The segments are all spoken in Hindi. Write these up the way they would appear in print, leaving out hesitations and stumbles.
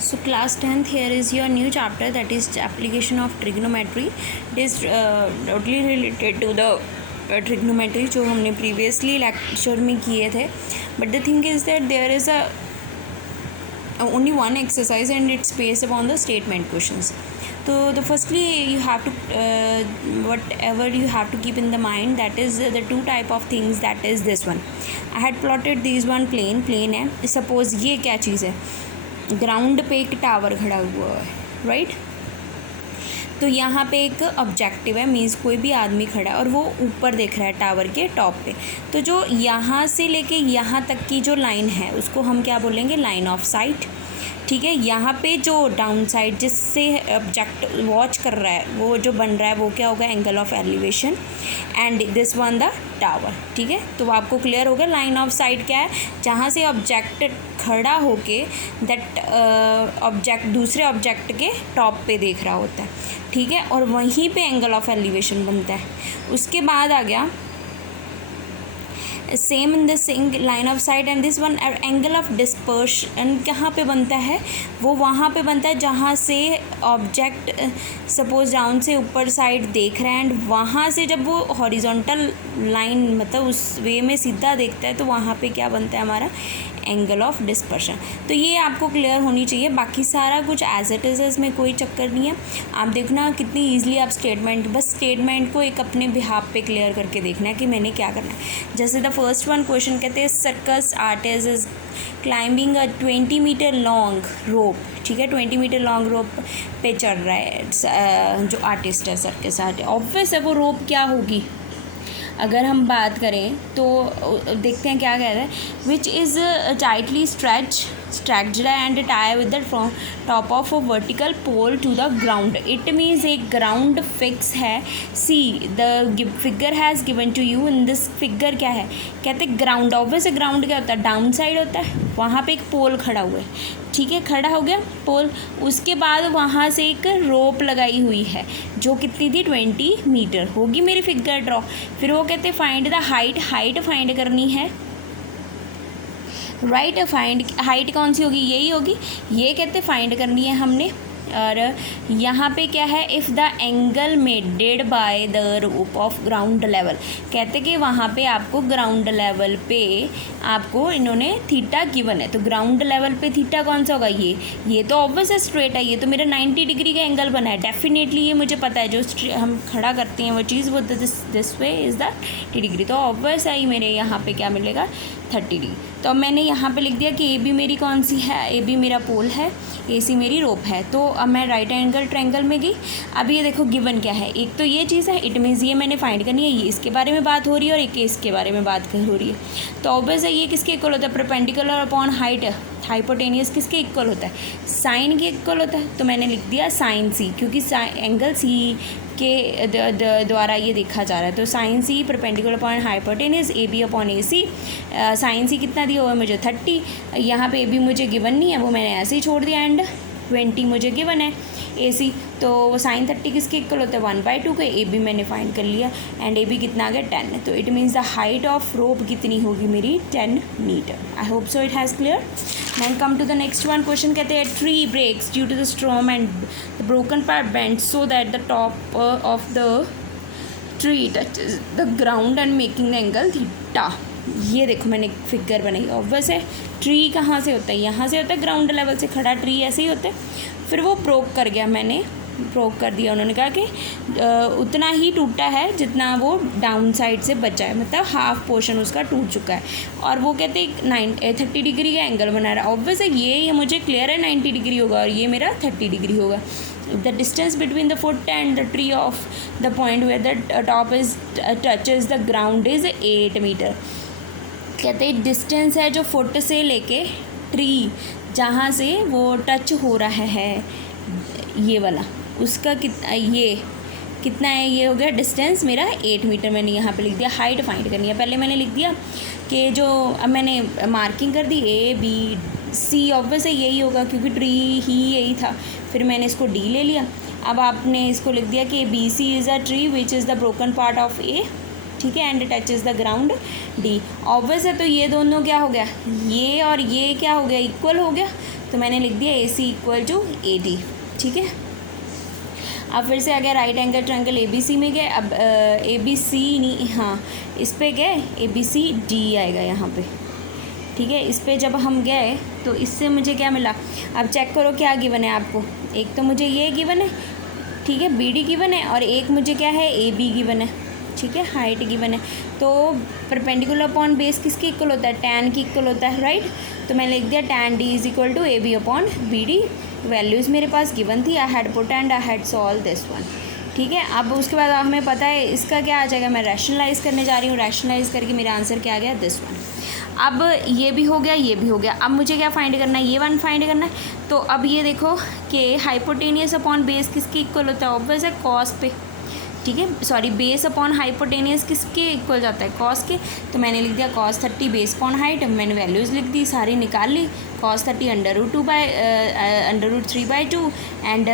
So class 10th, here is your new chapter, that is application of trigonometry. It is totally related to the trigonometry जो हमने previously lecture में किए थे. But the thing is that there is only one exercise and it's based upon the statement questions. So the firstly you have to whatever you have to keep in the mind, that is the two type of things, that is this one. I had plotted these one plane है. Suppose ये क्या चीज़ है, ग्राउंड पे एक टावर खड़ा हुआ है, राइट. तो यहाँ पे एक ऑब्जेक्टिव है, मीन्स कोई भी आदमी खड़ा है और वो ऊपर देख रहा है टावर के टॉप पे. तो जो यहाँ से लेके यहाँ तक की जो लाइन है उसको हम क्या बोलेंगे, लाइन ऑफ साइट. ठीक है. यहाँ पे जो डाउन साइड जिससे ऑब्जेक्ट वॉच कर रहा है वो जो बन रहा है वो क्या होगा, angle of elevation. And this one the tower. ठीक है. तो आपको क्लियर होगा लाइन ऑफ साइट क्या है, जहाँ से ऑब्जेक्ट खड़ा होके दैट ऑब्जेक्ट दूसरे ऑब्जेक्ट के टॉप पे देख रहा होता है. ठीक है. और वहीं पे एंगल ऑफ एलिवेशन बनता है. उसके बाद आ गया same in the single line of sight and this one angle of dispersion कहाँ पे बनता है, वो वहाँ पे बनता है जहाँ से ऑब्जेक्ट सपोज डाउन से ऊपर साइड देख रहे हैं एंड वहाँ से जब वो हॉरिजॉन्टल लाइन मतलब उस वे में सीधा देखता है तो वहाँ पे क्या बनता है हमारा, एंगल ऑफ डिस्पर्शन. तो ये आपको क्लियर होनी चाहिए. बाकी सारा कुछ एज इट इज़, इसमें कोई चक्कर नहीं है. आप देखना कितनी ईजिली आप बस स्टेटमेंट को एक अपने बिहाफ पे क्लियर करके देखना है कि मैंने क्या करना है. जैसे द फर्स्ट वन क्वेश्चन कहते हैं circus artist is climbing a 20 metre long rope. ठीक है. 20 मीटर लॉन्ग रोप पे चढ़ रहा है जो आर्टिस्ट है, सर्कस आर्टिस्ट. ऑब्वियस है वो रोप क्या होगी. अगर हम बात करें तो देखते हैं क्या कह रहा है, which is tightly stretched and tie with the top of a vertical pole to the ground. It means एक ग्राउंड फिक्स है. See the figure has given to you in this figure क्या है, कहते हैं ग्राउंड. ऑब्वियस ग्राउंड क्या होता है, डाउन साइड होता है. वहाँ पे एक पोल खड़ा हुआ है. ठीक है. खड़ा हो गया पोल. उसके बाद वहाँ से एक रोप लगाई हुई है जो कितनी थी, 20 मीटर होगी मेरी फिगर ड्रॉ. फिर वो कहते फाइंड द हाइट फाइंड करनी है, राइट. फाइंड हाइट कौन सी होगी, यही होगी. ये कहते फाइंड करनी है हमने. और यहाँ पे क्या है, if the angle maded by the rope of ground level. कहते कि वहाँ पे आपको ग्राउंड लेवल पे आपको इन्होंने थीटा गिवन है. तो ग्राउंड लेवल पे थीटा कौन सा होगा, ये तो ऑब्वियस है स्ट्रेट है. ये तो मेरा 90 डिग्री का एंगल बना है. डेफिनेटली ये मुझे पता है, जो हम खड़ा करते हैं वो चीज़ वो this way is the 30 degree. तो ऑब्वियस है मेरे यहाँ पे क्या मिलेगा, 30 डिग्री. तो मैंने यहाँ पे लिख दिया कि ए बी मेरी कौन सी है, ए बी मेरा पोल है, ए सी मेरी रोप है. तो अब मैं राइट एंगल ट्रायंगल में गई. अब ये देखो गिवन क्या है, एक तो ये चीज़ है, इट मीन्स ये मैंने फाइंड करनी है. ये इसके बारे में बात हो रही है और एक इसके बारे में बात हो रही है. तो ऑब्वियस है ये किसके इक्वल होता है, परपेंडिकुलर अपॉन हाइट. हाइपोटेनियस किसके इक्वल होता है, साइन के इक्वल होता है. तो मैंने लिख दिया साइन सी, क्योंकि एंगल सी के द्वारा ये देखा जा रहा है. तो sine C perpendicular upon hypotenuse, A B upon A C. Sine C कितना दिया हुआ है मुझे, 30. यहाँ पे ए बी मुझे गिवन नहीं है, वो मैंने ऐसे ही छोड़ दिया. एंड 20 मुझे गिवन है ए सी. तो वो साइन 30 किसके इक्वल होता है, 1/2 के. ए बी मैंने फाइंड कर लिया एंड ए बी कितना आ गया, 10. तो it means the height of rope कितनी होगी मेरी, 10 metre. I hope so it has clear. Then come to the next one question. कहते हैं tree breaks due to the storm and the broken part bends so that the top of the tree touches the ground and making the angle theta. ये देखो मैंने एक फिगर बनाई. ऑब्वियस है ट्री कहाँ से होता है, यहाँ से होता है. ग्राउंड लेवल से खड़ा ट्री ऐसे ही होता है. फिर वो ब्रोक कर गया, मैंने ब्रोक कर दिया. उन्होंने कहा कि उतना ही टूटा है जितना वो डाउन साइड से बचा है, मतलब हाफ पोर्शन उसका टूट चुका है. और वो कहते हैं 30 डिग्री का एंगल बना रहा है. ऑब्वियस है ये मुझे क्लियर है 90 डिग्री होगा और ये मेरा 30 डिग्री होगा. The distance between the foot and the tree of the point where the top is touches the ground is 8 metre. कहते हैं डिस्टेंस है जो फुट से लेके ट्री जहाँ से वो टच हो रहा है ये वाला, उसका कितना है, ये हो गया डिस्टेंस मेरा 8 मीटर. मैंने यहाँ पे लिख दिया. हाइट फाइंड करनी है. पहले मैंने लिख दिया कि जो अब मैंने मार्किंग कर दी ए बी सी. ऑब्वियस है यही होगा क्योंकि ट्री ही यही था. फिर मैंने इसको डी ले लिया. अब आपने इसको लिख दिया कि B C is a tree which is the broken part of A ठीक है, and touches the ground D. Obvious है, तो ये दोनों क्या हो गया, ये और ये क्या हो गया, इक्वल हो गया, तो मैंने लिख दिया A C equal to A D. ठीक है, अब फिर से आ गया right angle triangle A B C में गए, अब ए बी सी नहीं, हाँ इस पे गए, ए बी सी डी आएगा यहाँ पे। ठीक है, इस पे जब हम गए तो इससे मुझे क्या मिला, अब चेक करो क्या गिवन है आपको, एक तो मुझे ये गिवन है, ठीक है, बी डी गिवन है, और एक मुझे क्या है, ए बी गिवन है। ठीक है, हाइट गिवन है, तो परपेंडिकुलर अपॉन बेस किसके इक्वल होता है, टैन की इक्वल होता है, राइट। तो मैंने लिख दिया tan D is equal to A B upon B D. Values मेरे पास गिवन थी, I had put and I had solve this one. ठीक है, अब उसके बाद हमें पता है इसका क्या आ जाएगा, मैं रैशनलाइज़ करने जा रही हूँ, रैशनलाइज करके मेरा आंसर क्या आ गया, दिस वन। अब ये भी हो गया, ये भी हो गया, अब मुझे क्या फाइंड करना है, ये वन फाइंड करना है। तो अब ये देखो कि हाइपोटेनियस अपॉन बेस किसके इक्वल होता है, ऑब्वियस है कॉस पे। ठीक है, सॉरी, बेस अपॉन हाइपोटेनियस किसके इक्वल जाता है, कॉस के। तो मैंने लिख दिया cos 30 बेस अपॉन हाइट, मैंने वैल्यूज़ लिख दी, सारी निकाल ली। cos 30 √3/2 and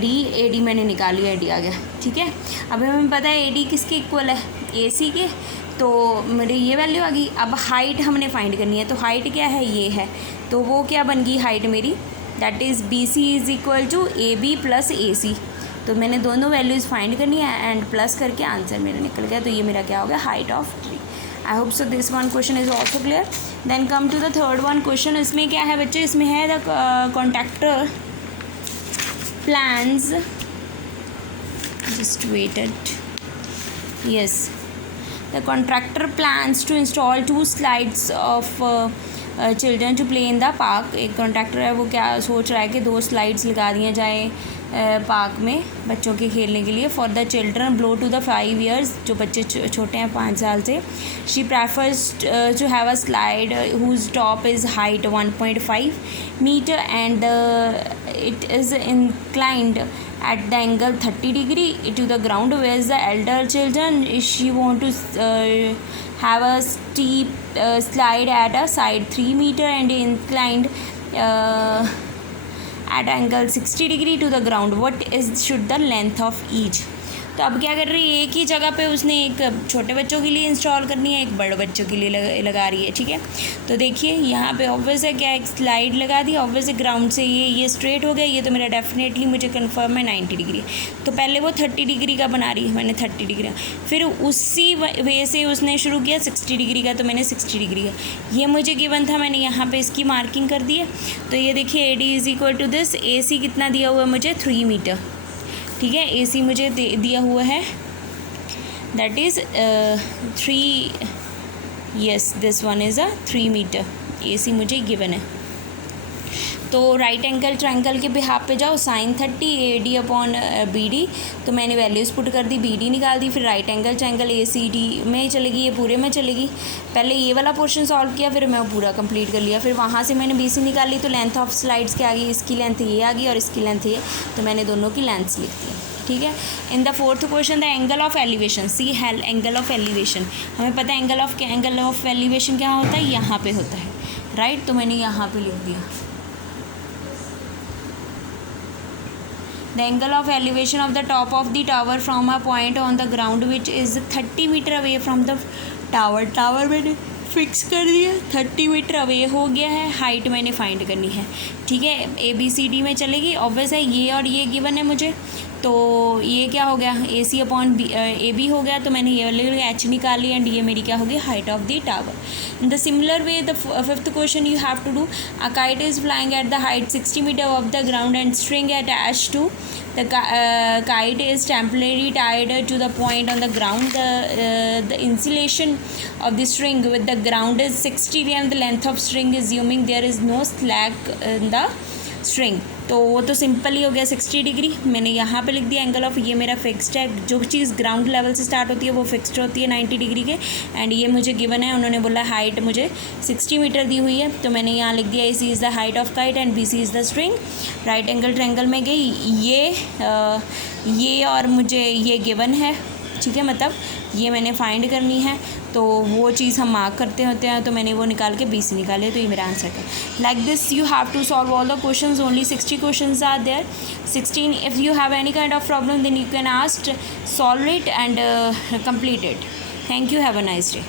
D, A D मैंने निकाल लिया, डी आ गया। ठीक है, अब हमें पता है ए डी किसके इक्वल है, ए सी के, तो मेरी ये वैल्यू आ गई। अब हाइट हमने फाइंड करनी है, तो हाइट क्या है, ये है, तो वो क्या बन गई हाइट मेरी, that is B C is equal to A B plus A C. तो मैंने दोनों वैल्यूज़ फाइंड करनी है एंड प्लस करके आंसर मेरा निकल गया। तो ये मेरा क्या हो गया, height of tree. I hope so this one question is also clear. Then come to the third one question. इसमें क्या है बच्चे, इसमें है the contractor plans, just waited, yes, the contractor plans to install 2 slides of children to play in the park. एक कॉन्ट्रैक्टर है, वो क्या सोच रहा है कि 2 स्लाइड्स लगा दिया जाए पार्क में बच्चों के खेलने के लिए, for the children below to the 5 years, जो बच्चे छोटे हैं 5 साल से। She prefers to have a slide whose top is height 1.5 metre and it is inclined at the angle 30 degree to the ground, whereas the elder children, she want to have a steep slide at a side 3 meter and inclined at angle 60 degree to the ground. What is should the length of each? तो अब क्या कर रही है, एक ही जगह पे उसने एक छोटे बच्चों के लिए इंस्टॉल करनी है, एक बड़े बच्चों के लिए लगा रही है। ठीक है, तो देखिए यहाँ पे ऑब्वियस है क्या, एक स्लाइड लगा दी, ऑब्वियस है ग्राउंड से ये स्ट्रेट हो गया, ये तो मेरा डेफिनेटली मुझे कंफर्म है 90 डिग्री। तो पहले वो 30 डिग्री का बना रही है, मैंने 30 डिग्री, फिर उसी वे से उसने शुरू किया 60 डिग्री का, तो मैंने 60 डिग्री का, ये मुझे गिवन था, मैंने यहाँ पर इसकी मार्किंग कर दी है। तो ये देखिए A D is equal to this, A C कितना दिया हुआ है मुझे, 3 मीटर। ठीक है, ए सी मुझे दिया हुआ है, that is 3, yes this one is 3 metre, A C मुझे गिवन है। तो राइट एंगल ट्रायंगल के बिहाफ पे जाओ, sin 30 A D upon B D, तो मैंने वैल्यूज़ पुट कर दी, बी डी निकाल दी, फिर right angle triangle A C D में चलेगी, ये पूरे में चलेगी। पहले ये वाला पोर्शन सॉल्व किया, फिर मैं पूरा कंप्लीट कर लिया, फिर वहाँ से मैंने बी सी निकाल ली, तो लेंथ ऑफ स्लाइड्स क्या आ गई, इसकी लेंथ ये आ गई और इसकी लेंथ ये, तो मैंने दोनों की लेंथ्स लिख दी। ठीक है, in the fourth question the angle of elevation, see angle of elevation, हमें पता है एंगल ऑफ एलिवेशन क्या होता है, यहाँ पे होता है, राइट। तो मैंने यहाँ पे लिख दिया the angle of elevation of the top of the tower from a point on the ground which is 30 metre away from the tower मैंने फिक्स कर दिया, 30 मीटर अवे हो गया है, हाइट मैंने फाइंड करनी है। ठीक है, ए बी सी डी में चलेगी, ऑब्वियस है ये और ये गिवन है मुझे, तो ये क्या हो गया, ए सी अपॉन ए बी हो गया, तो मैंने ये वाले एच निकाल लिया एंड ये मेरी क्या होगी, height of the tower. In the similar way the fifth question you have to do, a kite is flying at the height 60 metre off the ground and string attach to the kite is temporarily tied to the point on the ground. The insulation of the string with the ground is 60 and the length of string, assuming there is no slack in the string. तो वो तो सिंपल ही हो गया 60 डिग्री, मैंने यहाँ पे लिख दिया एंगल ऑफ, ये मेरा फिक्स्ड है, जो चीज़ ग्राउंड लेवल से स्टार्ट होती है वो फिक्स्ड होती है 90 डिग्री के, एंड ये मुझे गिवन है, उन्होंने बोला हाइट मुझे 60 मीटर दी हुई है, तो मैंने यहाँ लिख दिया A C is the height of kite and B C is the string. Right angle triangle में गई, ये और मुझे ये गिवन है, ठीक है, मतलब ये मैंने फाइंड करनी है, तो वो चीज़ हम मार्क करते होते हैं, तो मैंने वो निकाल के 20 निकाले, तो ये मेरा आंसर है। Like this you have to solve all the questions, only 60 questions are there, 16। If you have any kind of problem then you can ask, solve it and complete it. Thank you, have a nice day.